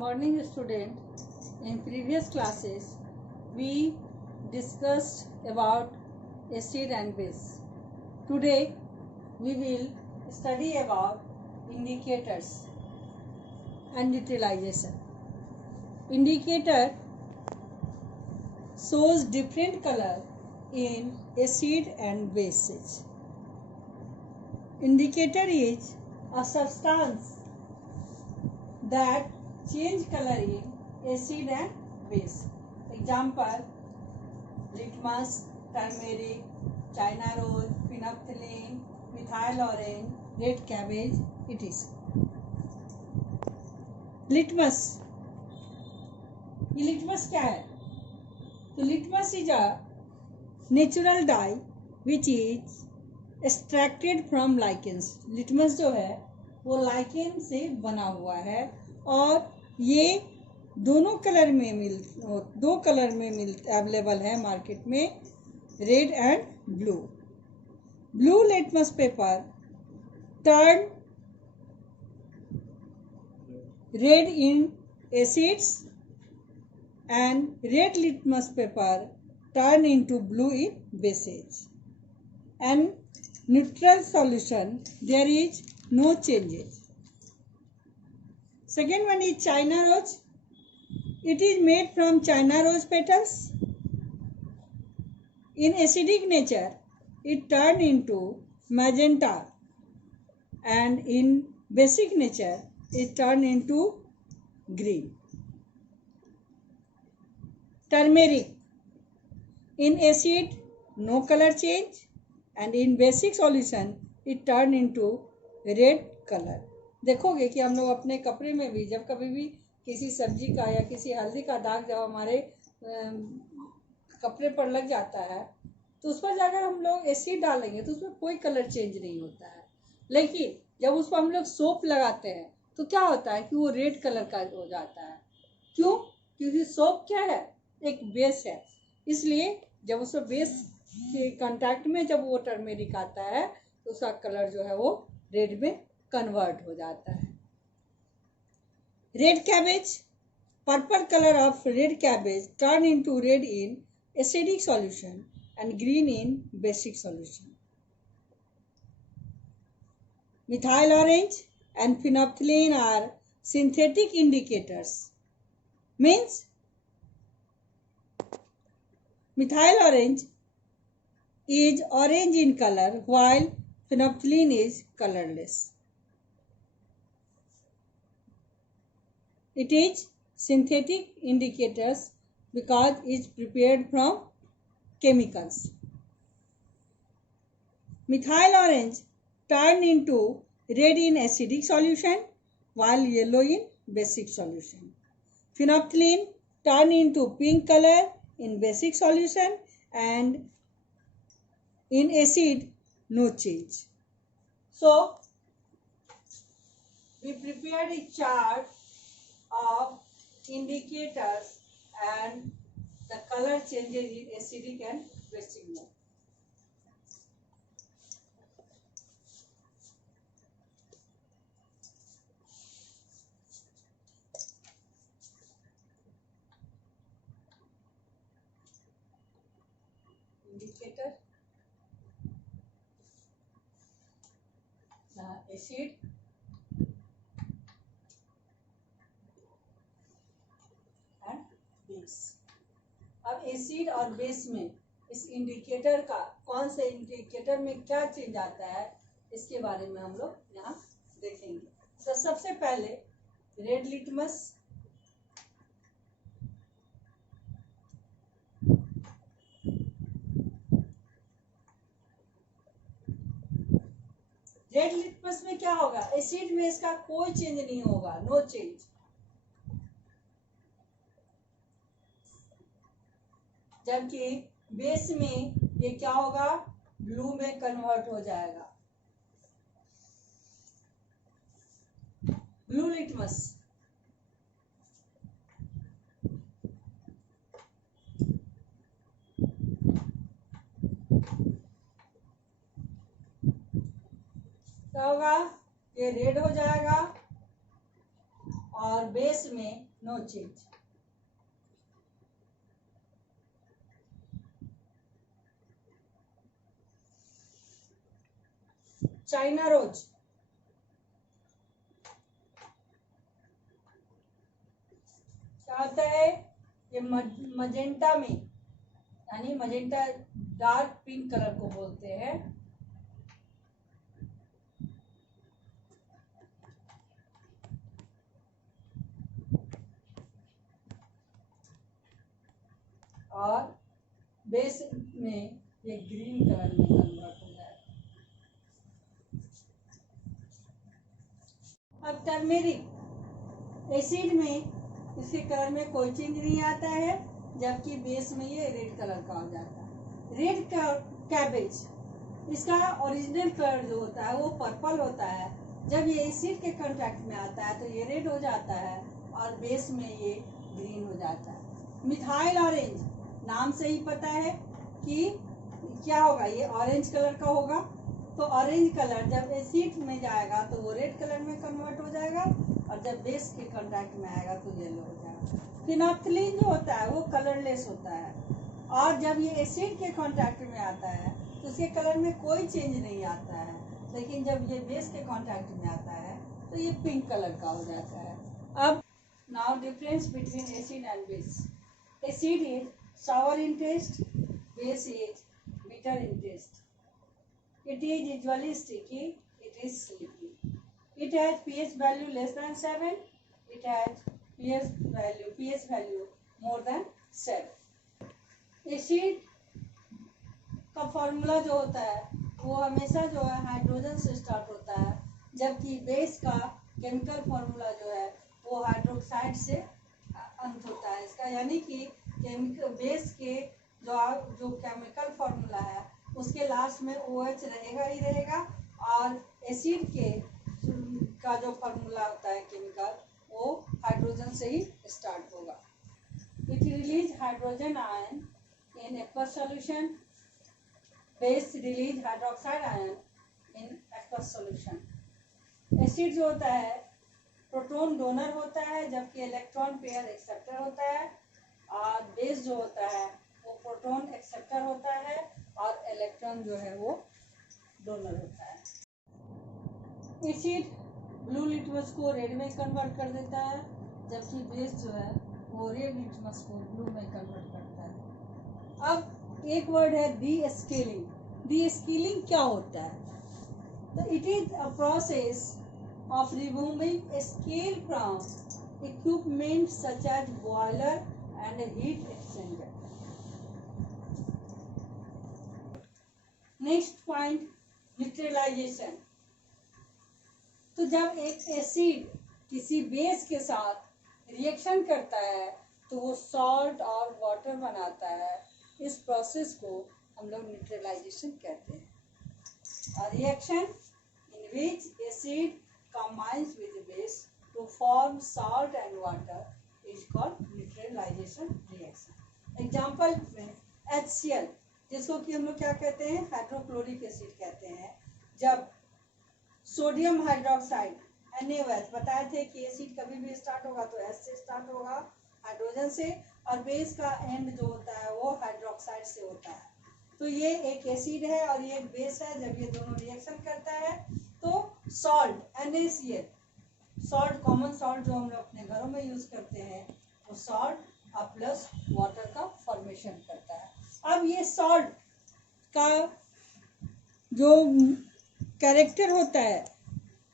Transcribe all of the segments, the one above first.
morning, student. In previous classes, we discussed about acid and base. Today, we will study about indicators and utilization. Indicator shows different color in acid and bases. Indicator is a substance that change color in acid and base. Example: litmus, turmeric, China rose, phenolphthalein, methyl orange, red cabbage, etc. Litmus, ये litmus क्या है? तो litmus is a natural die which is extracted from lichens. Litmus जो है वो lichen से बना हुआ है और ये दोनों कलर में दो कलर में अवेलेबल है मार्केट में, red and blue. Blue litmus paper turn red in acids and red litmus paper turn into blue in bases. And neutral solution, there is no changes. Second one is China rose. It is made from China rose petals. In acidic nature, it turn into magenta, and in basic nature, it turn into green. Turmeric, in acid no color change, and in basic solution it turn into red color. देखोगे कि हम लोग अपने कपड़े में भी जब कभी भी किसी सब्जी का या किसी हल्दी का दाग जब हमारे कपड़े पर लग जाता है तो उस पर जाकर हम लोग एसिड डालेंगे तो उसमें कोई कलर चेंज नहीं होता है. लेकिन जब उस पर हम लोग सोप लगाते हैं तो क्या होता है कि वो रेड कलर का हो जाता है. क्यों? क्योंकि सोप क्या है? एक बेस है. इसलिए जब उस बेस के कांटेक्ट में जब वो टर्मेरिक आता है तो उसका कलर जो है वो रेड में कन्वर्ट हो जाता है. Red cabbage, purple colour of red cabbage turn into red in acidic solution and green in basic solution. Methyl orange and phenolphthalein are synthetic indicators. Means methyl orange is orange in color while phenolphthalein is colorless. It is synthetic indicators because it is prepared from chemicals. Methyl orange turn into red in acidic solution while yellow in basic solution. Phenolphthalein turn into pink color in basic solution and in acid no change. So we prepared a chart of indicators and the color changes in acidic and basic mode. Indicator, acid and base. अब acid और base में इस indicator का कौन से indicator में क्या change आता है इसके बारे में हम लोग यहाँ देखेंगे. तो सबसे पहले रेड लिटमस, रेड लिटमस में क्या होगा? एसिड में इसका कोई चेंज नहीं होगा, नो चेंज. जबकि बेस में ये क्या होगा? ब्लू में कन्वर्ट हो जाएगा. ब्लू लिटमस, क्या होगा? ये रेड हो जाएगा और बेस में नो चेंज। चाइना रोज, क्या होता है, ये मजेंटा में, यानी मजेंटा डार्क पिंक कलर को बोलते हैं। और बेस में ये ग्रीन कलर में कन्वर्ट हो जाए। अब टर्मेरिक एसिड में इसके कलर में कोई चेंज नहीं आता है, जबकि बेस में ये रेड कलर का हो जाता है। रेड कैबेज, इसका ओरिजिनल कलर जो होता है वो पर्पल होता है, जब ये एसिड के कांटेक्ट में आता है तो ये रेड हो जाता है और बेस में ये ग्रीन हो जाता है। मिथाइल ऑरेंज, नाम से ही पता है कि क्या होगा, ये ऑरेंज कलर का होगा, तो ऑरेंज कलर जब एसिड में जाएगा तो वो रेड कलर में कन्वर्ट हो जाएगा और जब बेस के कांटेक्ट में आएगा तो येलो हो जाएगा। फिनोल्फ्थालीन जो होता है वो कलरलेस होता है, और जब ये एसिड के कांटेक्ट में आता है तो उसके कलर में कोई चेंज नहीं आता है, लेकिन जब ये बेस के कांटेक्ट में आता है तो ये पिंक कलर का हो जाता है। अब now difference between acid and base. Acid is sour in taste, base is bitter in taste. It is usually sticky, it is sleepy. It has pH value less than 7, it has pH value more than 7. Acid का formula जो होता है वो हमेशा जो है hydrogen से start होता है, जबकि बेस का केमिकल फॉर्मूला जो है वो हाइड्रोक्साइड से अंत होता है इसका, यानी कि केमिकल बेस के जो केमिकल फॉर्मूला है उसके लास्ट में OH रहेगा ही रहेगा, और एसिड के का जो फॉर्मूला होता है केमिकल वो हाइड्रोजन से ही स्टार्ट होगा। It release hydrogen ion in aqueous solution, base release hydroxide ion in aqueous solution. Acid जो होता है प्रोटॉन डोनर होता है, जबकि इलेक्ट्रॉन पेयर एक्सेप्टर होता है, और बेस जो होता है वो प्रोटॉन एक्सेप्टर होता है और इलेक्ट्रॉन जो है वो डोनर होता है। एसिड ब्लू लिटमस को रेड में कन्वर्ट कर देता है, जबकि बेस जो है वो रेड लिटमस को ब्लू में कन्वर्ट करता है। अब एक वर्ड है डी स्केलिंग। डी स्केलिंग क्या होता है? तो it is a process of removing a scale from equipment such as boiler and a heat exchanger. Next point, neutralization. तो जब एक एसिड किसी बेस के साथ रिएक्शन करता है तो वो सॉल्ट और वाटर बनाता है, इस प्रोसेस को हम लोग न्यूट्रलाइजेशन कहते हैं। A reaction in which acid combines with the base to form salt and water is called neutralization reaction. Example में HCl, जिसको कि हम लोग क्या कहते हैं, हाइड्रोक्लोरिक एसिड कहते हैं। जब सोडियम हाइड्रोक्साइड NaOH, बताए थे कि एसिड कभी भी स्टार्ट होगा तो H से स्टार्ट होगा, हाइड्रोजन से, और बेस का एंड जो होता है वो हाइड्रोक्साइड से होता है। तो ये एक एसिड है और ये एक बेस है। जब ये दोनों रिएक्शन करता है तो salt NaCl, salt common salt जो हम लोग अपने घरों में यूज करते हैं, वो सॉल्ट और प्लस वाटर का फॉर्मेशन करता है। अब ये सॉल्ट का जो कैरेक्टर होता है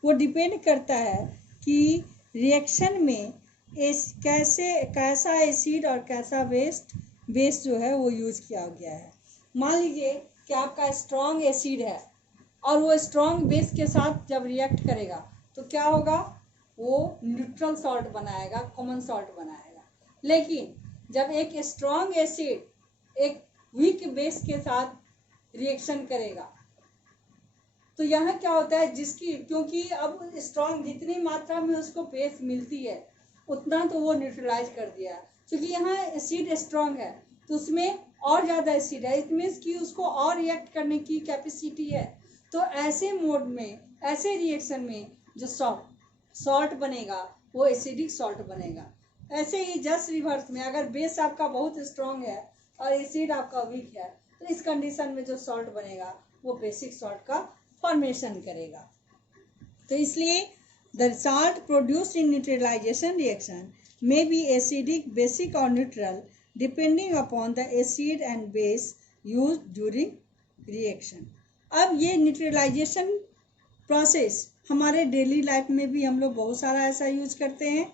वो डिपेंड करता है कि रिएक्शन में कैसा एसिड और कैसा बेस जो है वो यूज किया गया है। मान लीजिए कि आपका स्ट्रॉन्ग एसिड है और वो स्ट्रॉन्ग बेस के साथ जब रिएक्ट करेगा तो क्या होगा, वो न्यूट्रल सॉल्ट बनाएगा, कॉमन सॉल्ट बनाएगा। लेकिन जब एक स्ट्रॉन्ग एसिड एक वीक बेस के साथ रिएक्शन करेगा तो यहाँ क्या होता है, क्योंकि अब स्ट्रॉन्ग जितनी मात्रा में उसको बेस मिलती है उतना तो वो न्यूट्रलाइज कर दिया, क्योंकि यहाँ एसिड स्ट्रॉन्ग है तो उसमें और ज़्यादा एसिड है, इट मीन्स कि उसको और रिएक्ट करने की कैपेसिटी है। तो ऐसे मोड में, ऐसे रिएक्शन में जो सॉल्ट बनेगा वो एसिडिक सॉल्ट बनेगा। ऐसे ही जस्ट रिवर्स में, अगर बेस आपका बहुत स्ट्रांग है और एसिड आपका वीक है, तो इस कंडीशन में जो सॉल्ट बनेगा वो बेसिक सॉल्ट का फॉर्मेशन करेगा। तो इसलिए the salt produced in neutralization reaction may be acidic, basic और neutral depending upon the acid and base use during reaction. अब ये न्यूट्रलाइजेशन प्रोसेस हमारे डेली लाइफ में भी हम लोग बहुत सारा ऐसा यूज करते हैं।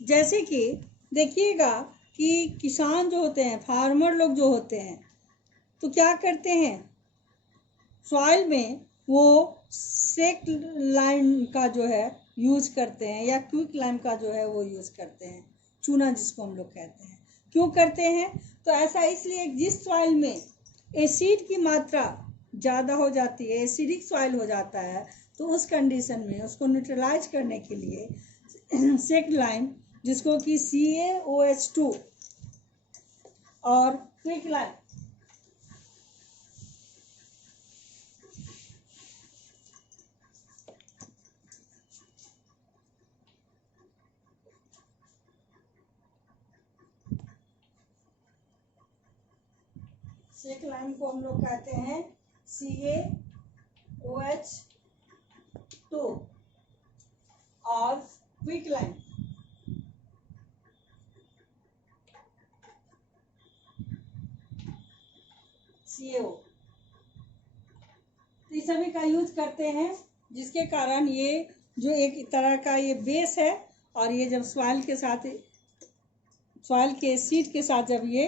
जैसे कि देखिएगा कि किसान जो होते हैं, फार्मर लोग जो होते हैं, तो क्या करते हैं, सॉइल में वो सेक लाइम का जो है यूज करते हैं, या क्विक लाइम का जो है वो यूज करते हैं, चूना जिसको हम लोग कहते हैं। क्यों करते हैं? तो ऐसा इसलिए जिस सॉइल में एसिड की मात्रा ज़्यादा हो जाती है, एसिडिक सॉइल हो जाता है, तो उस कंडीशन में उसको न्यूट्रलाइज करने के लिए सेक लाइम, जिसको कि CaOH2 और क्विक लाइम सेक लाइम को हम लोग कहते हैं CaOH2 और क्विक लाइम CaO, तो इस सभी का यूज करते हैं, जिसके कारण ये जो एक तरह का ये बेस है, और ये जब सॉइल के साथ, सॉइल के एसिड के साथ जब ये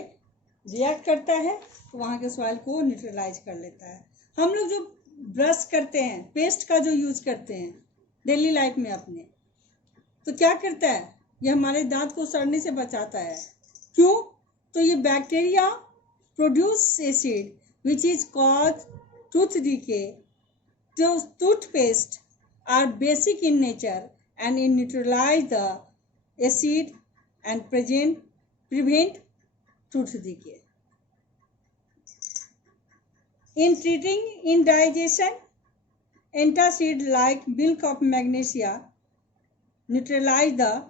रिएक्ट करता है तो वहाँ के सॉइल को न्यूट्रलाइज कर लेता है। हम लोग जो ब्रश करते हैं, पेस्ट का जो यूज करते हैं डेली लाइफ में अपने, तो क्या करता है, ये हमारे दांत को सड़ने से बचाता है। क्यों? तो ये bacteria produce acid which is cause tooth decay. जो toothpaste are basic in nature and it neutralize the acid and prevent tooth decay. In treating indigestion, antacid like milk of magnesia neutralize the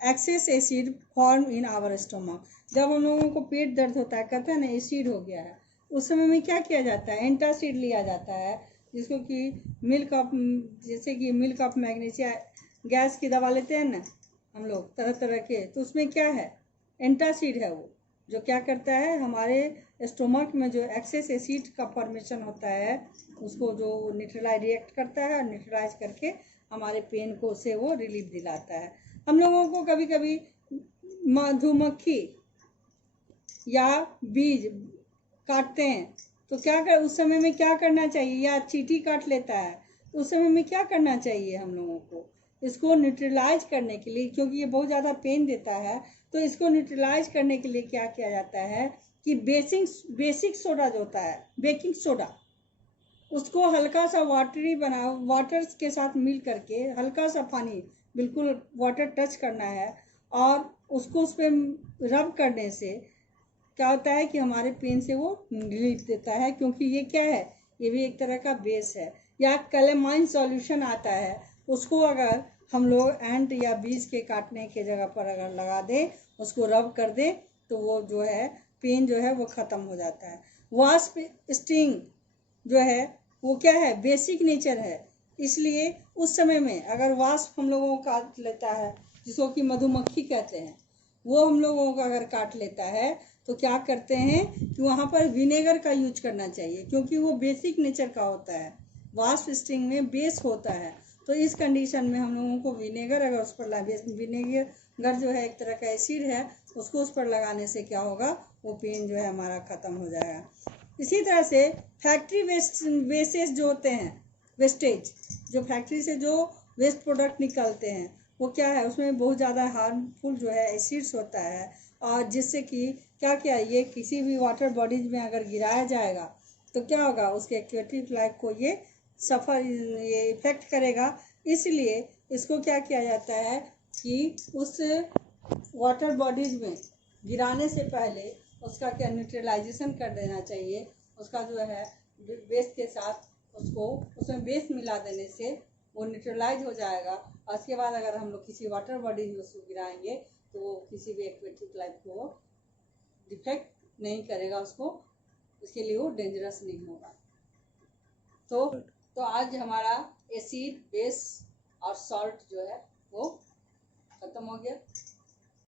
excess acid formed in our stomach. जब हम लोगों को पेट दर्द होता है, कहते हैं ना एसिड हो गया है, उस समय में क्या किया जाता है, एंटासिड लिया जाता है, जिसको कि मिल्क ऑफ, जैसे कि मिल्क ऑफ मैग्नीशिया, गैस की दवा लेते हैं ना हम लोग तरह तरह के, तो उसमें क्या है, एंटासिड है वो, जो क्या करता है, हमारे स्टोमक में जो एक्सेस एसिड का फॉर्मेशन होता है उसको जो न्यूट्रलाइज रिएक्ट करता है, और न्यूट्रलाइज करके हमारे पेन को से वो रिलीफ दिलाता है। हम लोगों को कभी कभी मधुमक्खी या बीज काटते हैं, तो क्या कर, उस समय में क्या करना चाहिए, या चींटी काट लेता है, तो उस समय में क्या करना चाहिए हम लोगों को, इसको न्यूट्रलाइज करने के लिए, क्योंकि ये बहुत ज़्यादा पेन देता है, तो इसको न्यूट्रलाइज करने के लिए क्या किया जाता है कि बेसिक सोडा जो होता है, बेकिंग सोडा, उसको हल्का सा वाटरी वाटर के साथ मिल करके, हल्का सा पानी, बिल्कुल वाटर टच करना है, और उसको उस पर रब करने से क्या होता है कि हमारे पेन से वो रिलीफ देता है, क्योंकि ये क्या है, ये भी एक तरह का बेस है। या कैलेमाइन सॉल्यूशन आता है, उसको अगर हम लोग एंट या बीज के काटने के जगह पर अगर लगा दें, उसको रब कर दें, तो वो जो है पेन जो है वो ख़त्म हो जाता है। वास्प स्टिंग जो है वो क्या है, बेसिक नेचर है, इसलिए उस समय में अगर वास्प हम लोगों को काट लेता है, जिसको कि मधुमक्खी कहते हैं, वो हम लोगों को अगर काट लेता है, तो क्या करते हैं कि वहाँ पर विनेगर का यूज करना चाहिए, क्योंकि वो बेसिक नेचर का होता है, वास्प स्टिंग में बेस होता है। तो इस कंडीशन में हम लोगों को विनेगर अगर उस पर विनेगर जो है एक तरह का एसिड है, उसको उस पर लगाने से क्या होगा, वो पेन जो है हमारा ख़त्म हो जाएगा। इसी तरह से फैक्ट्री वेस्टेज जो होते हैं, वेस्टेज जो फैक्ट्री से जो वेस्ट प्रोडक्ट निकलते हैं, वो क्या है, उसमें बहुत ज़्यादा हार्मफुल जो है एसिड्स होता है, और जिससे कि क्या ये किसी भी वाटर बॉडीज में अगर गिराया जाएगा तो क्या होगा, उसके एक्वेटिक लाइफ को ये ये इफेक्ट करेगा। इसलिए इसको क्या किया जाता है कि उस वाटर बॉडीज में गिराने से पहले उसका क्या न्यूट्रलाइजेशन कर देना चाहिए, उसका जो है बेस के साथ उसको उसमें बेस मिला देने से वो न्यूट्रलाइज हो जाएगा। और उसके बाद अगर हम लोग किसी वाटर बॉडी में उसको गिराएंगे तो वो किसी भी एक्वेटिक लाइफ को डिफेक्ट नहीं करेगा, उसके लिए वो डेंजरस नहीं होगा। तो आज हमारा एसिड, बेस और सॉल्ट जो है वो खत्म हो गया।